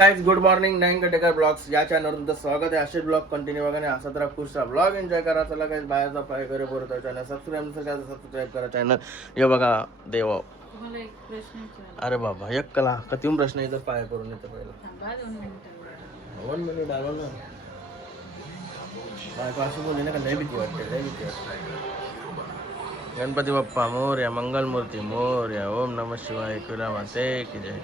Guys good morning nine Katekar blogs या चॅनलवर तुमचं स्वागत आहे. असे ब्लॉग कंटिन्यू बघा आणि असं तर खुश राहा, ब्लॉग एन्जॉय करा. चला काही बाहेरचा पाय करे बोलतो चॅनल सबस्क्राईब करा चॅनल. हे बघा देवा, तुम्हाला एक प्रश्न विचारायचा. अरे बाबा एक कला किती प्रश्न येतो पाय करून येतो पहिला. थांबा 2 मिनिटं. 1 मिनिट आलो ना बायको असं बोलली ना का लय भीती वाटते, लय भीती वाटते. गणपती बाप्पा मोरया, मंगलमूर्ती मोरया, ओम नमः शिवाय, एकविरा माते की जय.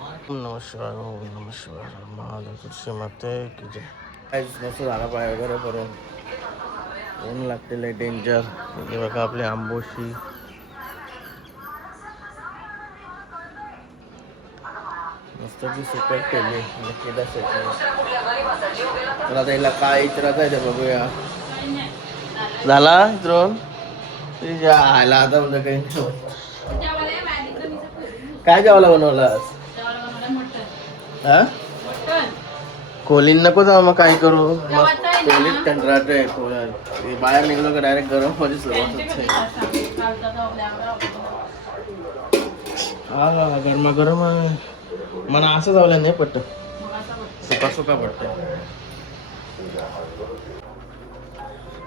ओम नमः शिवाय, ओम नमः शिवाय, महादेव कृष्ण माते की जय. काहीच मस्त झाला पाय वगैरे करून, ऊन लागते डेंजर. हे बघा आपली आंबोशी, मस्त की सुकट केली नक्कीदा शेती. तुला त्याला काय इतराचं आहे ते बघूया. काही नाही. झाला इतरून तुझ्या आयला आता म्हणजे काही नाही होत. जेवायला या मॅगीचं नुसतं करून. काय जेवायला बनवलास? जेवायला बनवलं मटण. हा मटण. खोलीन नको जाऊ मग काय करू. मग जेवायचं आहे ना? खोलीत कंत्राट आहे खोल्यात. बाहेर निघलो का डायरेक्ट गरम मध्ये सुरुवात होते. कालचा तो आपल्या हा गरमा गरम आहे. मला असं जावलं नाही पट्ट, मग असा वाटतं. सुका सुका पडते.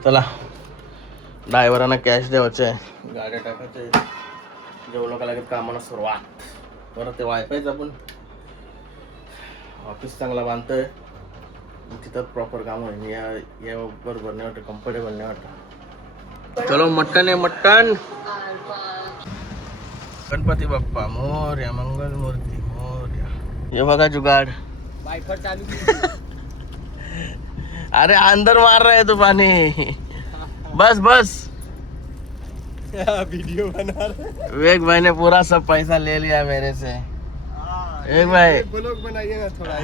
चला ड्रायव्हरांना कॅश द्यायचे आहे, गाड्या टाकायचे. जेवलो का लगेच कामाला सुरुवात. परत ते वायफायचं आपण ऑफिस चांगला बांधतोय तिथं प्रॉपर काम होईल. या बरोबर नाही वाटत, कम्फर्टेबल नाही वाटत. चलो मटन आहे मटन. गणपती बाप्पा मोरया, मंगल मूर्ती मोरया. ये बघा जुगाड़ वाइपर चालू अरे अंदर मार रहा है तू पानी. बस बस वीडियो बना रहे विवेक भाई ने पूरा सब पैसा ले लिया मेरे से. एक भाई ब्लॉग बनाइए ना थोड़ा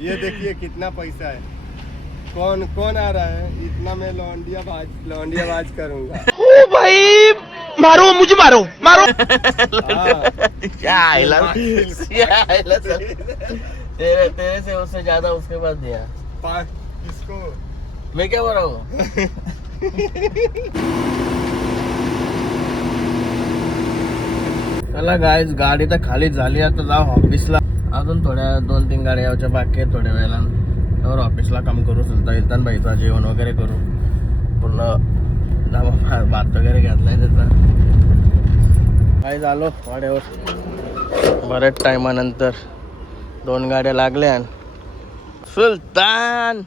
ये देखिए कितना पैसा है. कौन कौन आ रहा है इतना. मैं लौंडिया बाज करूंगा. ओ भाई मारो मुझे मारो मारो. क्या आइला तेरे से उससे ज्यादा उसके पास दिया. किसको मैं क्या बोल रहा हूँ. चला गाईज गाडी तर खाली झाली. आता जाऊ ऑफिसला. अजून थोड्या 2-3 गाड्या यायच्या बाकी आहेत. थोड्या वेळेला तर ऑफिसला काम करू सुद्धा येतात. बाईचा जेवण वगैरे करू. पूर्ण भात वगैरे घातलाय त्याचा. काय झालो वाड्यावर बऱ्याच टायमानंतर 2 गाड्या लागल्या. सुलतान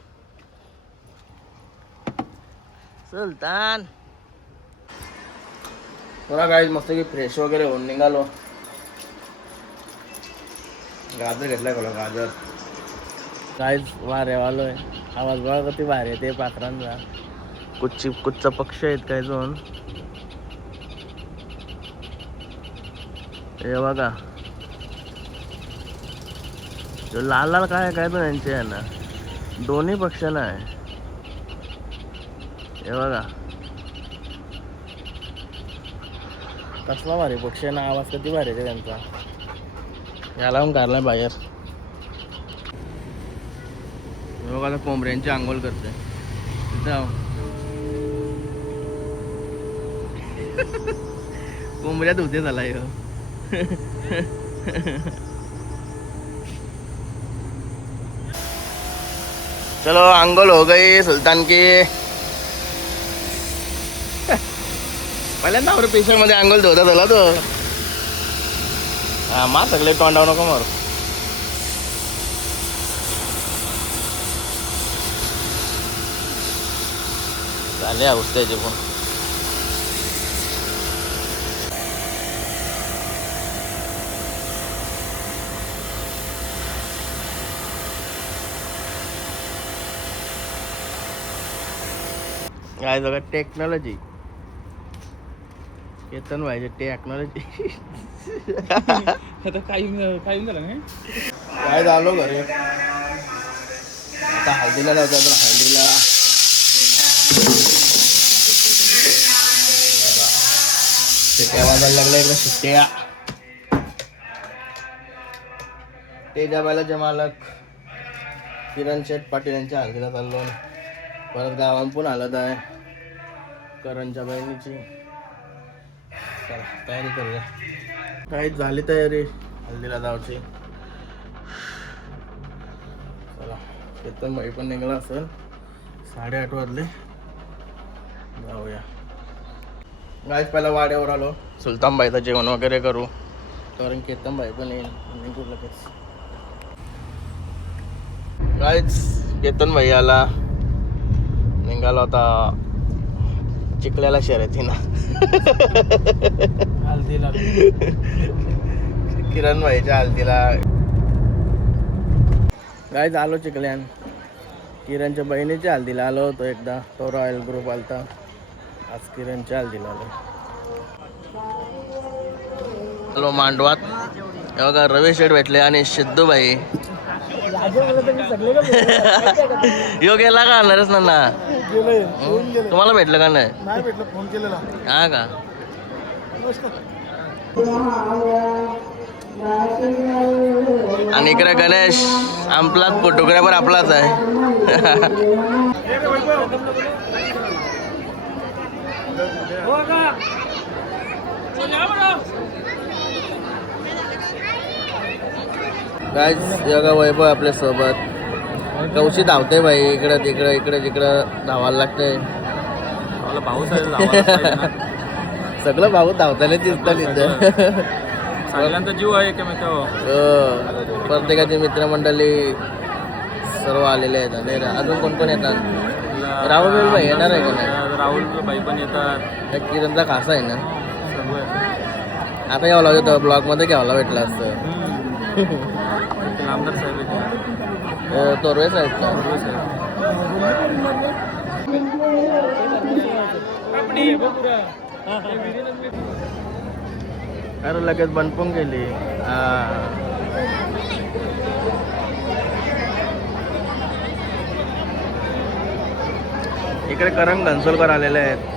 सुलतान थोडा गाईज मस्त की फ्रेश वगैरे होऊन निघालो. गाजर घेतलाय मला गाजर. गाईज वाऱ्यावालो आहे. आवाज बघा किती भारी आहे ते पाखरांचा. कुच्चा पक्ष आहेत काय दोन. हे बघा जो लाल लाल काय काय तो यांचे आहे ना. दोन्ही पक्ष्यांना आहे. हे बघा कसला भारी पक्षी ना. आवाज किती भारी आहे त्यांचा. याला पण काढलाय बाहेर. बघा आता कोंबड्यांची आंघोळ करते. कोंबड्या धुते झाला चलो आंघोळ हो गई सुल्तान की. पहिल्यांदा आपल्या पेशंट मध्ये आंघोळ धुता झाला तो. हा मार सगळे तोंडावर नको मारू. झाले औषधाचे पण. काय बघा टेक्नॉलॉजी. केतन पाहिजे टेक्नॉलॉजी. आता काही झालं नाही. काय झालो घरी आता हळदीला जायचं. तर हळदीला शिट्ट्या वाजायला लागल्या इकडे. शिट्ट्या तेजाबाईला मालक किरण शेठ पाटील यांच्या हळदीला चाललो. परत गावात पण हालत आहे करणच्या बहिणीची. तयारी करूया. काही झाली तयारी हल्दीला जायची. केतन भाई पण निघाला असेल. 8:30 वाजले. जाऊया गाईज. पहिला वाड्यावर आलो. सुलतान भाईचं जेवण वगैरे करू, कारण केतन भाई पण येईल. निघू लगेच गाईज. केतन भाई आला. निघालो आता चिखल्याला शर्यतीना. हल्दीला किरण भाईच्या हल्दीला. गाईज आलो चिखल्यान. किरणच्या बहिणीच्या हल्दीला आलो होतो एकदा. तो रॉयल ग्रुप आलता. आज किरणच्या हल्दीला आलो. हॅलो मांडवात. हे बघा रवी शेठ भेटले आणि सिद्धू भाई. यो गेला का आणणारच ना. तुम्हाला भेटलं का नाही? नाही भेटलं, फोन केलेला. हा का. आणि इकडे गणेश आपलाच फोटोग्राफर आपलाच आहे. गाईज योगा वैभव आपल्या सोबत. कवशी धावते भाई. इकडं तिकडं इकडे तिकडं धावायला लागतंय. भाऊ सगळं भाऊ धावताना दिसतं इथं. सगळ्यांचा जीव आहे की मी तो. प्रत्येकाची मित्रमंडळी सर्व आलेले आहेत. आणि अजून कोण कोण येतात? राहुल भाई येणार आहे का नाही? राहुल भाई पण येतात. किरणचा खासा आहे ना. आता यावं लागतं ब्लॉगमध्ये घ्यायला भेटलं असतं. आमदार साहेब तोरवे साहेब का? अरे लगेच बंद पण गेली. इकडे करण घनसोलकर आलेले आहेत.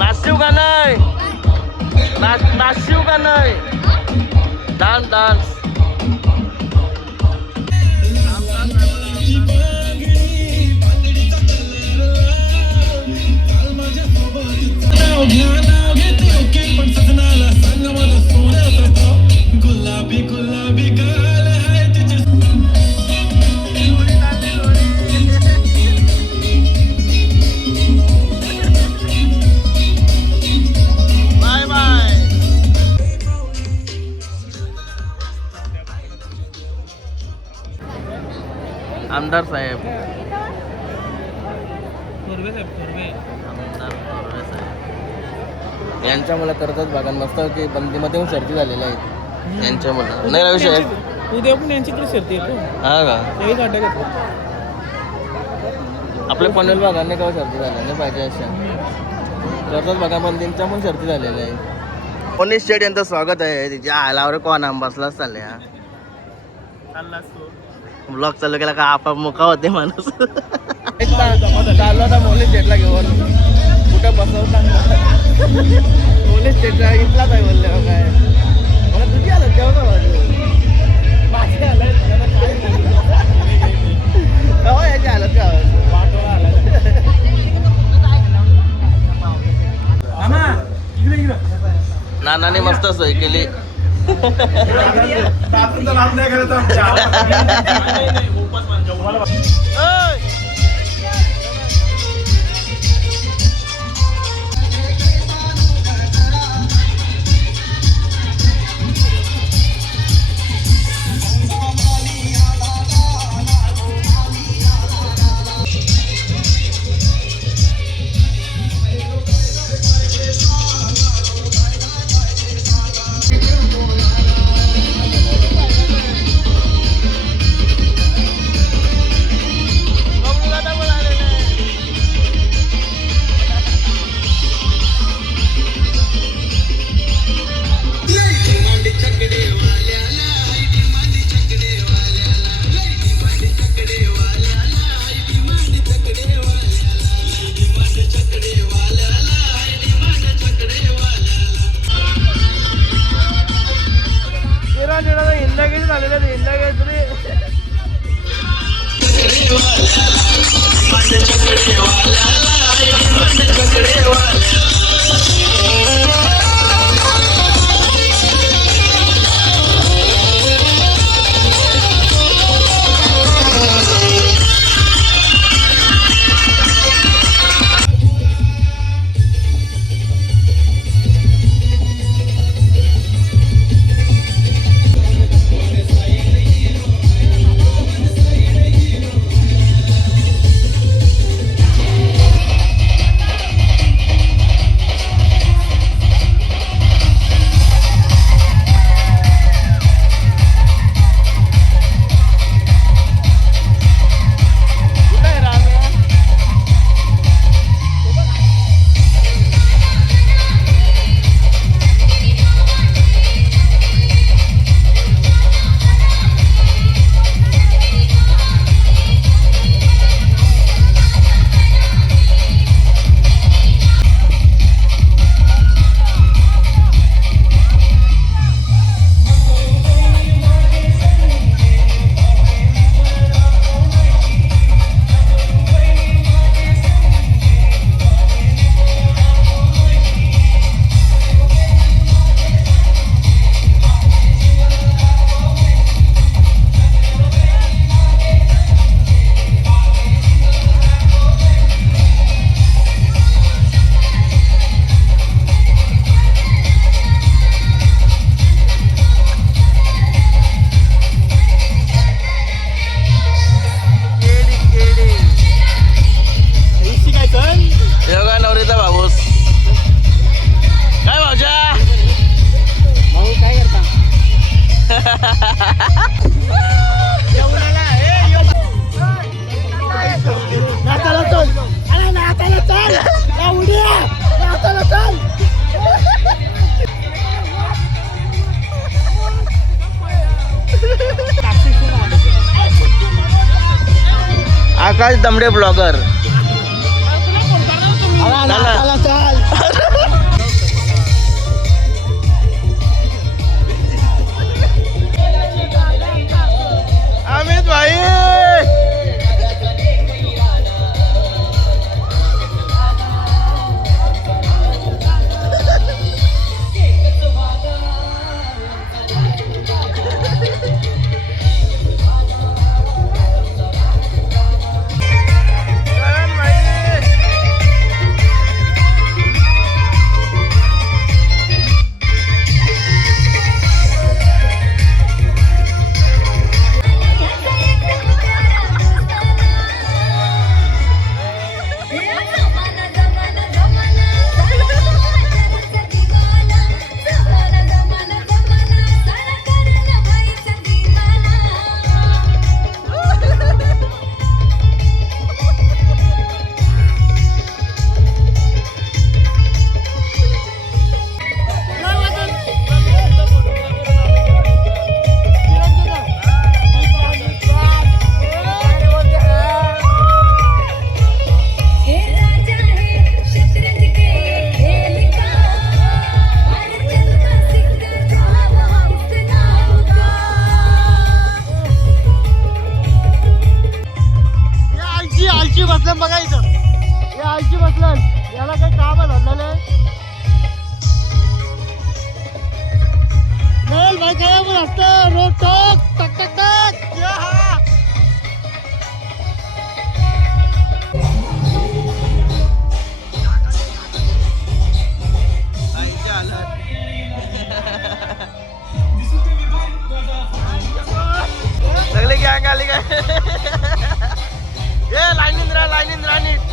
नाशिव का नाही? नाशिव का नाही? Dance dance. गुलाबी गुलाबी गाल है तुझे. Bye bye. आमदार साहेब. आमदार थोरवे साहेब यांच्यामुळे करतात बघा. मस्त की बंदीमध्ये येऊन सर्दी झालेल्या आहेत यांच्यामुळे. नाही रवी साहेब उद्या पण यांची तरी शर्ती येतो. हा का. तेही अटक आपल्या पनवेल भागाने केव्हा सर्दी झाल्या नाही पाहिजे अशा करतात बघा. बंदींच्या पण सर्दी झालेल्या आहे. मनीष शेठ यांचं स्वागत आहे. तिच्या आलावर कोण आम बसलाच चालले. हा ब्लॉग चालू केला का आपा मुका होते माणूस. चाललो होता मनीष शेठला घेऊन. कुठं बसवता मनीष शेठला इथलाच आहे बोलले काय. मला तुझी आलं तेव्हा याची हालत का. नानाने मस्त सोय केली. आकाश दमडे ब्लॉगर अमित भाई आलची बसलं बघा इथं हे आलची बसलं याला काही काम धरलेलं नाही भाई काय पण असतं रोड टोक टक टक टक या हा सगळे गँग आली काय ए लाईन नीट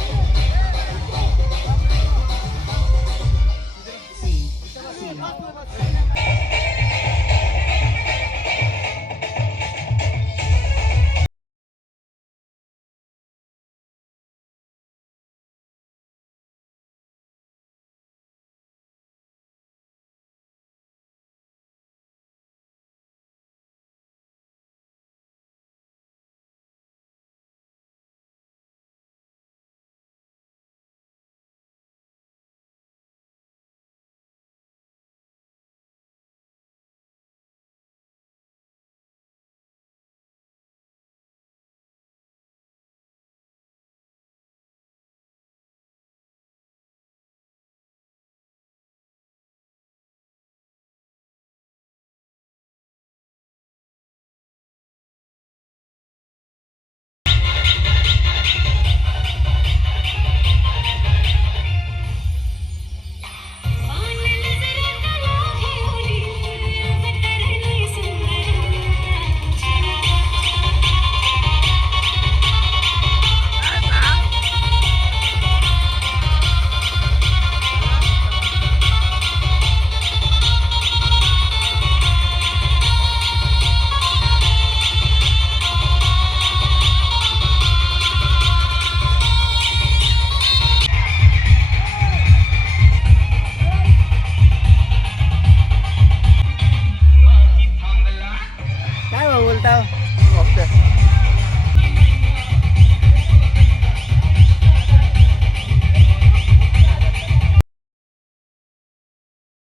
काय बोलता